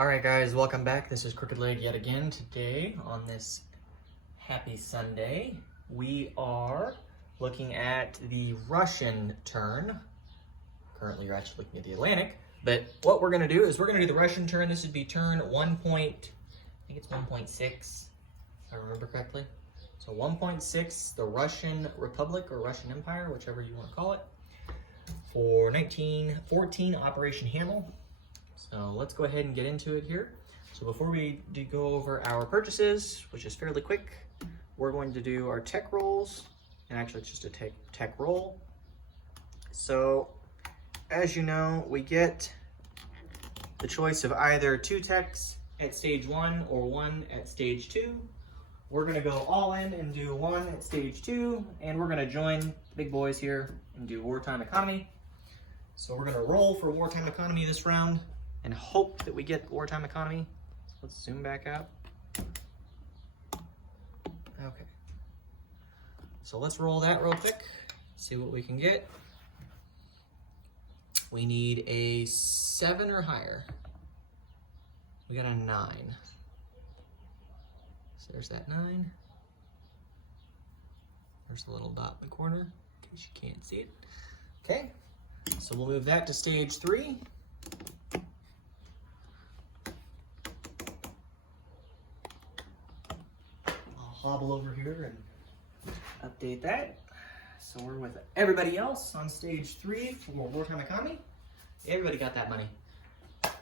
Alright guys, welcome back. This is Crooked Leg yet again. Today, on this happy Sunday, we are looking at the Russian turn. Currently you're actually looking at the Atlantic, but what we're going to do is we're going to do the Russian turn. This would be turn 1.6, if I remember correctly. So 1.6, the Russian Republic or Russian Empire, whichever you want to call it, for 1914 Operation Hamel. So let's go ahead and get into it here. So before we go over our purchases, which is fairly quick, we're going to do our tech rolls, and actually it's just a tech roll. So as you know, we get the choice of either 2 techs at stage 1 or 1 at stage 2. We're gonna go all in and do 1 at stage 2, and we're gonna join the big boys here and do wartime economy. So we're gonna roll for wartime economy this round and hope that we get wartime economy. Let's zoom back out. Okay. So let's roll that real quick, see what we can get. We need a 7 or higher. We got a 9. So there's that 9. There's a little dot in the corner, in case you can't see it. Okay, so we'll move that to stage 3. Hobble over here and update that. So we're with everybody else on stage 3 for wartime economy. Everybody got that money.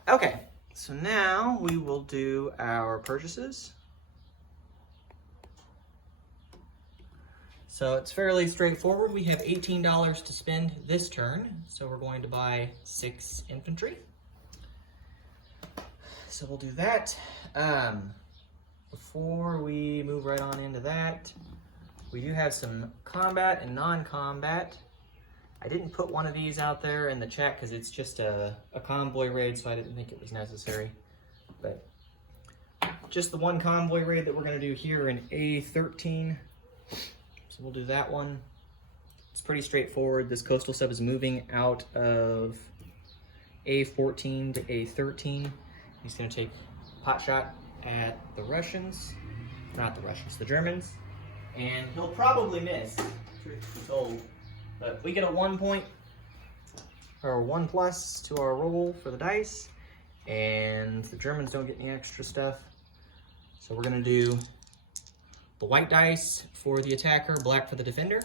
Okay, so now we will do our purchases. So it's fairly straightforward. We have $18 to spend this turn, so we're going to buy 6 infantry. So we'll do that. Before we move right on into that, we do have some combat and non-combat. I didn't put one of these out there in the chat because it's just a convoy raid, so I didn't think it was necessary. But just the one convoy raid that we're going to do here in A13. So we'll do that one. It's pretty straightforward. This coastal sub is moving out of A14 to A13. He's going to take pot shot at the Russians, not the Russians, the Germans, and he'll probably miss, truth be told, but we get a 1 point, or 1+ to our roll for the dice, and the Germans don't get any extra stuff, so we're going to do the white dice for the attacker, black for the defender,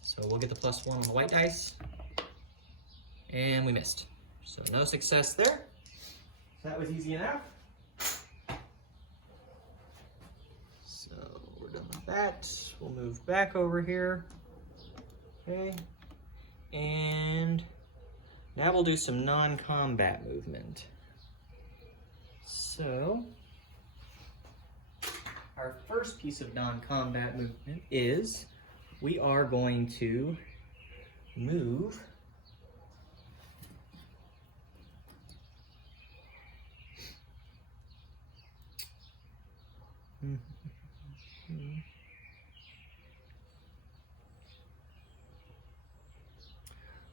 so we'll get the +1 on the white dice, and we missed, so no success there. So that was easy enough. That. We'll move back over here. Okay. And now we'll do some non-combat movement. So, our first piece of non-combat movement is we are going to move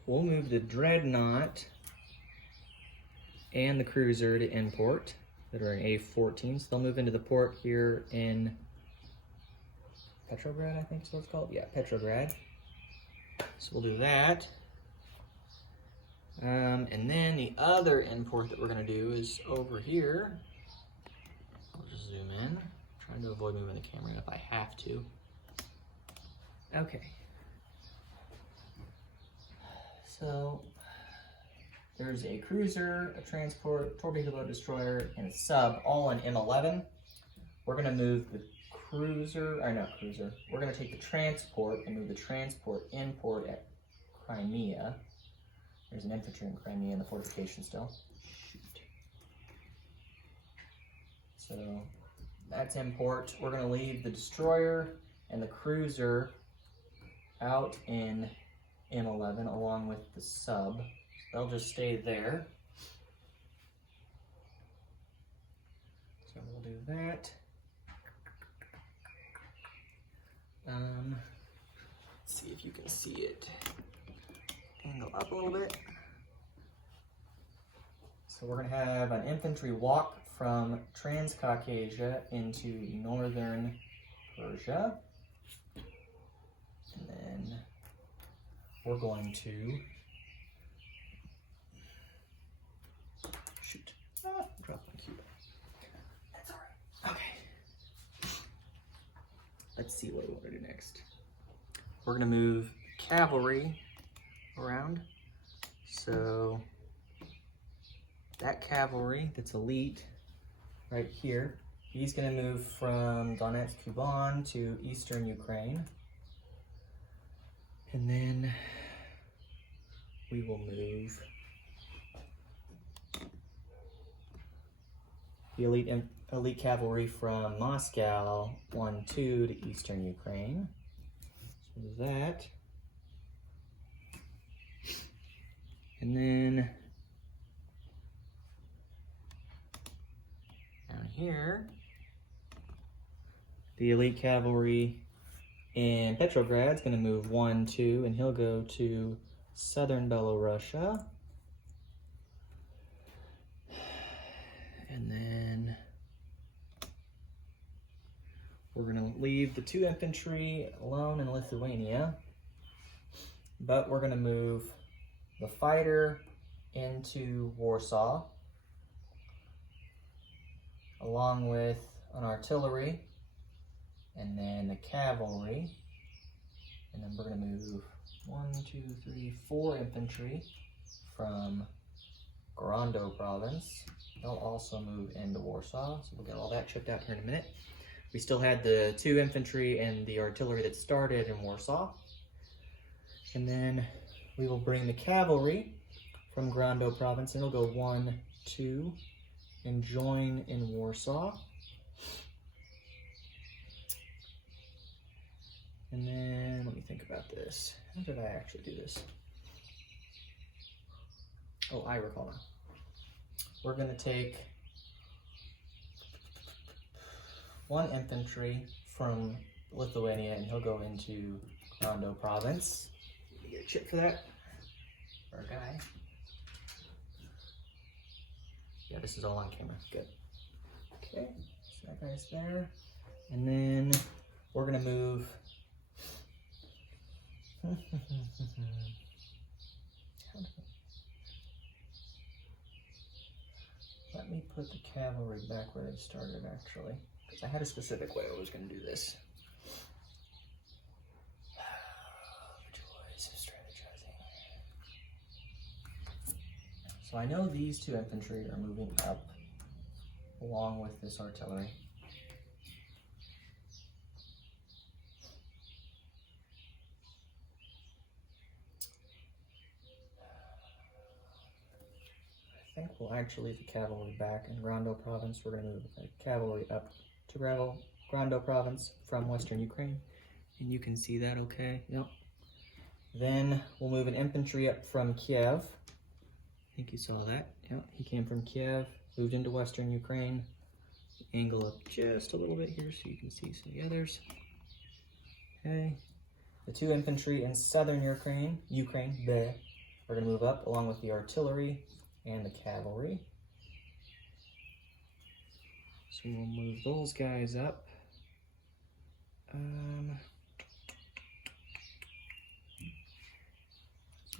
we'll move the dreadnought and the cruiser to import that are in A14. So they'll move into the port here in Petrograd, I think is what it's called. Yeah, Petrograd. So we'll do that. And then the other import that we're going to do is over here. I'll just zoom in. I'm trying to avoid moving the camera if I have to. Okay. So there's a cruiser, a transport, torpedo boat destroyer, and a sub, all in M11. We're going to move the cruiser, or not cruiser, we're going to take the transport and move the transport import at Crimea. There's an infantry in Crimea in the fortification still. Shoot. So that's import. We're going to leave the destroyer and the cruiser out in M11 along with the sub. They'll just stay there. So we'll do that. Let's see if you can see it. Angle up a little bit. So we're going to have an infantry walk from Transcaucasia into northern Persia. And then we're going to shoot. Drop my cube. That's all right. Okay. Let's see what we want to do next. We're going to move cavalry around. So that cavalry that's elite right here, he's going to move from Donetsk, Kuban to eastern Ukraine. And then we will move the elite cavalry from Moscow 1-2 to eastern Ukraine. So that. And then down here, the elite cavalry in Petrograd is going to move 1-2, and he'll go to southern Belorussia. And then we're going to leave the 2 infantry alone in Lithuania, but we're going to move the fighter into Warsaw, along with an artillery, and then the cavalry, and then we're going to move 1, 2, 3, 4 infantry from Grando province. They'll also move into Warsaw, so we'll get all that chipped out here in a minute. We still had the 2 infantry and the artillery that started in Warsaw. And then we will bring the cavalry from Grando province, and it'll go 1, 2, and join in Warsaw. And then, let me think about this. How did I actually do this? Oh, I recall now. We're going to take 1 infantry from Lithuania, and he'll go into Grando province. Let me get a chip for that. Our guy. Yeah, this is all on camera. Good. Okay, so that guy's there. And then we're going to move. Let me put the cavalry back where they started, actually, because I had a specific way I was going to do this. The joys of strategizing. So I know these 2 infantry are moving up along with this artillery. I think we'll actually leave the cavalry back in Grando province. We're going to move the cavalry up to Grando province from western Ukraine. And you can see that okay. Yep. Then we'll move an infantry up from Kiev. I think you saw that. Yep. He came from Kiev, moved into western Ukraine. Angle up just a little bit here so you can see some of the others. Okay. The 2 infantry in southern Ukraine, we're going to move up along with the artillery and the cavalry. So we'll move those guys up. So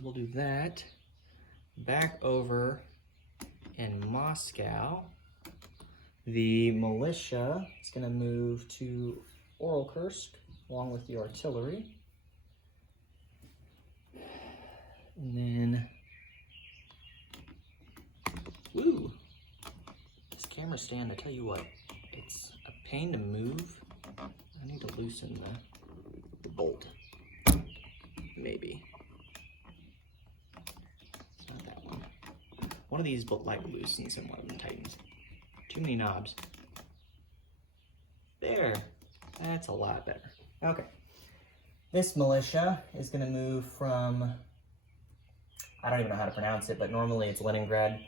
we'll do that. Back over in Moscow, the militia is going to move to Orelkursk along with the artillery. And then woo! This camera stand, I tell you what, it's a pain to move. I need to loosen the bolt. Maybe. It's not that one. One of these like loosens and one of them tightens. Too many knobs. There. That's a lot better. Okay. This militia is going to move from, I don't even know how to pronounce it, but normally it's Leningrad.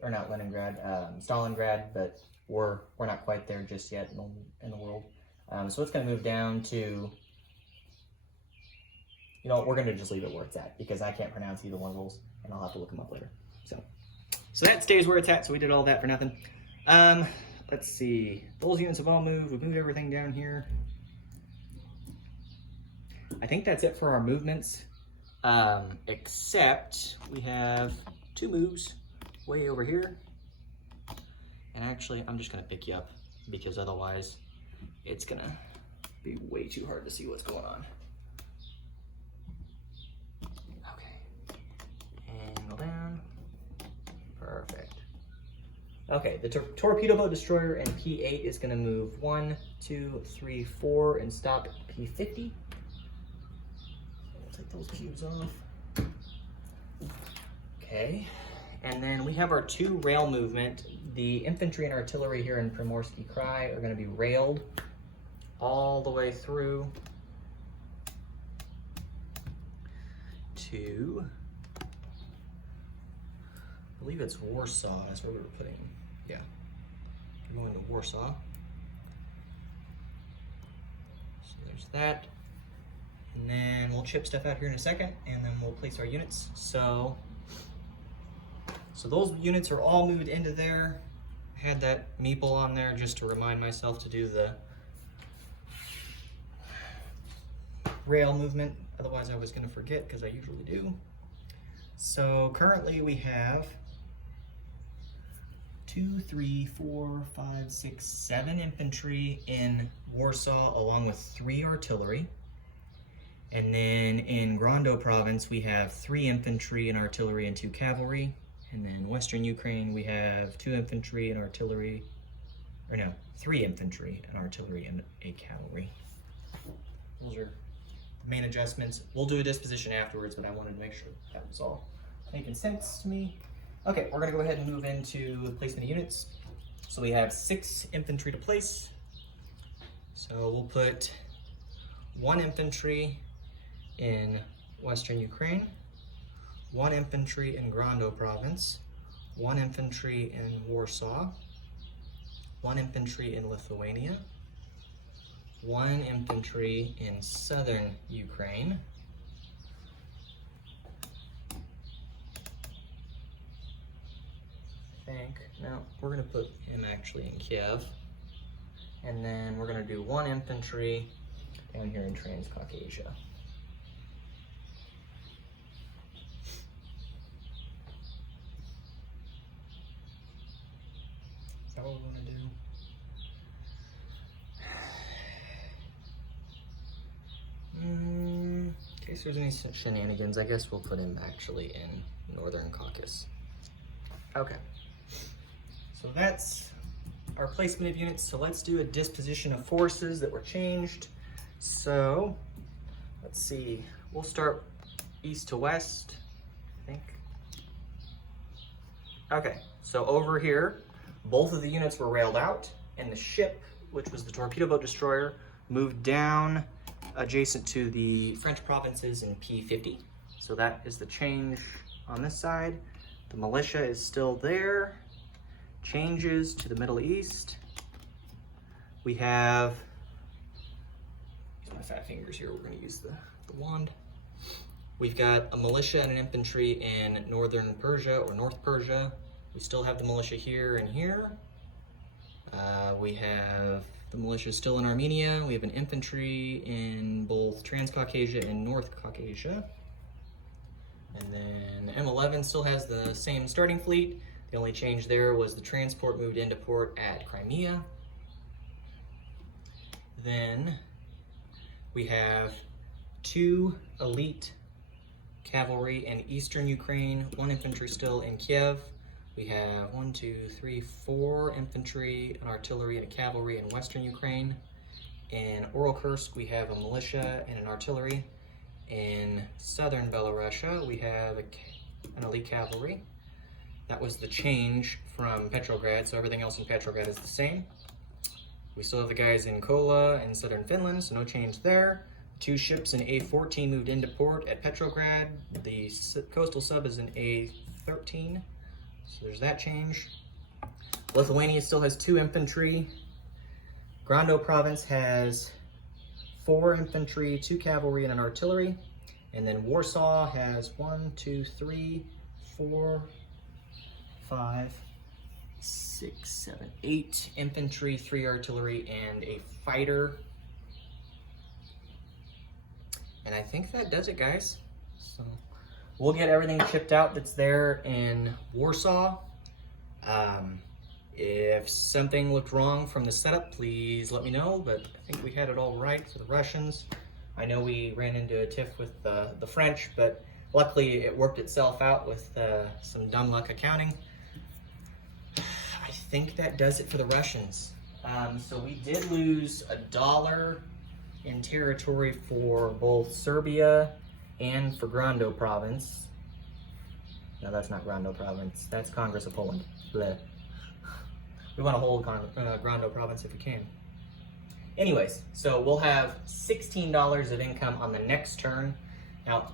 Or not Leningrad, Stalingrad, but we're not quite there just yet in the world. So it's going to move down to, we're going to just leave it where it's at because I can't pronounce either one of those, and I'll have to look them up later. So So that stays where it's at, so we did all that for nothing. Let's see. Those units have all moved. We've moved everything down here. I think that's it for our movements. Except we have 2 moves way over here. And actually, I'm just gonna pick you up because otherwise it's gonna be way too hard to see what's going on. Okay, angle down, perfect. Okay, the torpedo boat destroyer in P8 is gonna move 1, 2, 3, 4 and stop P50. Take those cubes off. Okay, and then we have our 2 rail movement. The infantry and artillery here in Primorsky Krai are going to be railed all the way through to, I believe it's Warsaw. That's where we were putting, yeah, we're going to Warsaw. So there's that. And then we'll chip stuff out here in a second, and then we'll place our units. So those units are all moved into there. I had that meeple on there just to remind myself to do the rail movement. Otherwise I was gonna forget because I usually do. So currently we have 2, 3, 4, 5, 6, 7 infantry in Warsaw along with 3 artillery. And then in Grando province, we have 3 infantry and artillery and 2 cavalry. And then Western Ukraine, we have 2 infantry and artillery, or no, 3 infantry and artillery and a cavalry. Those are the main adjustments. We'll do a disposition afterwards, but I wanted to make sure that was all making sense to me. Okay, we're gonna go ahead and move into the placement of units. So we have 6 infantry to place. So we'll put 1 infantry in Western Ukraine, 1 infantry in Grando province, 1 infantry in Warsaw, 1 infantry in Lithuania, 1 infantry in southern Ukraine, I think, no, we're gonna put him actually in Kiev, and then we're gonna do 1 infantry down here in Transcaucasia. What we want to do. In case there's any shenanigans, I guess we'll put him actually in Northern Caucasus. Okay, so that's our placement of units. So let's do a disposition of forces that were changed. So let's see, we'll start east to west, I think. Okay, so over here, both of the units were railed out, and the ship, which was the torpedo boat destroyer, moved down adjacent to the French provinces in P50. So that is the change on this side. The militia is still there. Changes to the Middle East. We have, use my fat fingers here, we're gonna use the wand. We've got a militia and an infantry in northern Persia or North Persia. We still have the militia here and here. We have the militia still in Armenia. We have an infantry in both Transcaucasia and North Caucasia. And then the M11 still has the same starting fleet. The only change there was the transport moved into port at Crimea. Then we have 2 elite cavalry in eastern Ukraine, 1 infantry still in Kiev. We have 1, 2, 3, 4 infantry, an artillery, and a cavalry in western Ukraine. In Orel-Kursk, we have a militia and an artillery. In southern Belarusia, we have an elite cavalry. That was the change from Petrograd, so everything else in Petrograd is the same. We still have the guys in Kola in southern Finland, so no change there. 2 ships in A14 moved into port at Petrograd. The coastal sub is in A13. So there's that change. Lithuania still has 2 infantry. Grando province has 4 infantry, 2 cavalry, and an artillery. And then Warsaw has 1, 2, 3, 4, 5, 6, 7, 8 infantry, 3 artillery, and a fighter. And I think that does it, guys. So we'll get everything chipped out that's there in Warsaw. If something looked wrong from the setup, please let me know, but I think we had it all right for the Russians. I know we ran into a tiff with the French, but luckily it worked itself out with some dumb luck accounting. I think that does it for the Russians. So we did lose $1 in territory for both Serbia and for Grando province. No, that's not Grando province. That's Congress of Poland. Blech. We want to hold Grando province if we can. Anyways, so we'll have $16 of income on the next turn. Now,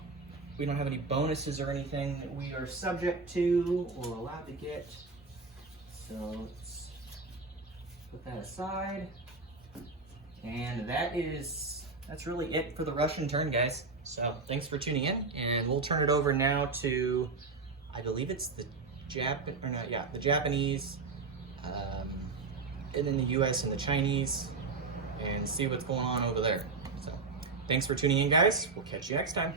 we don't have any bonuses or anything that we are subject to or allowed to get. So let's put that aside. And that's really it for the Russian turn, guys. So thanks for tuning in, and we'll turn it over now to, I believe it's the Japanese, and then the US and the Chinese, and see what's going on over there. So thanks for tuning in, guys. We'll catch you next time.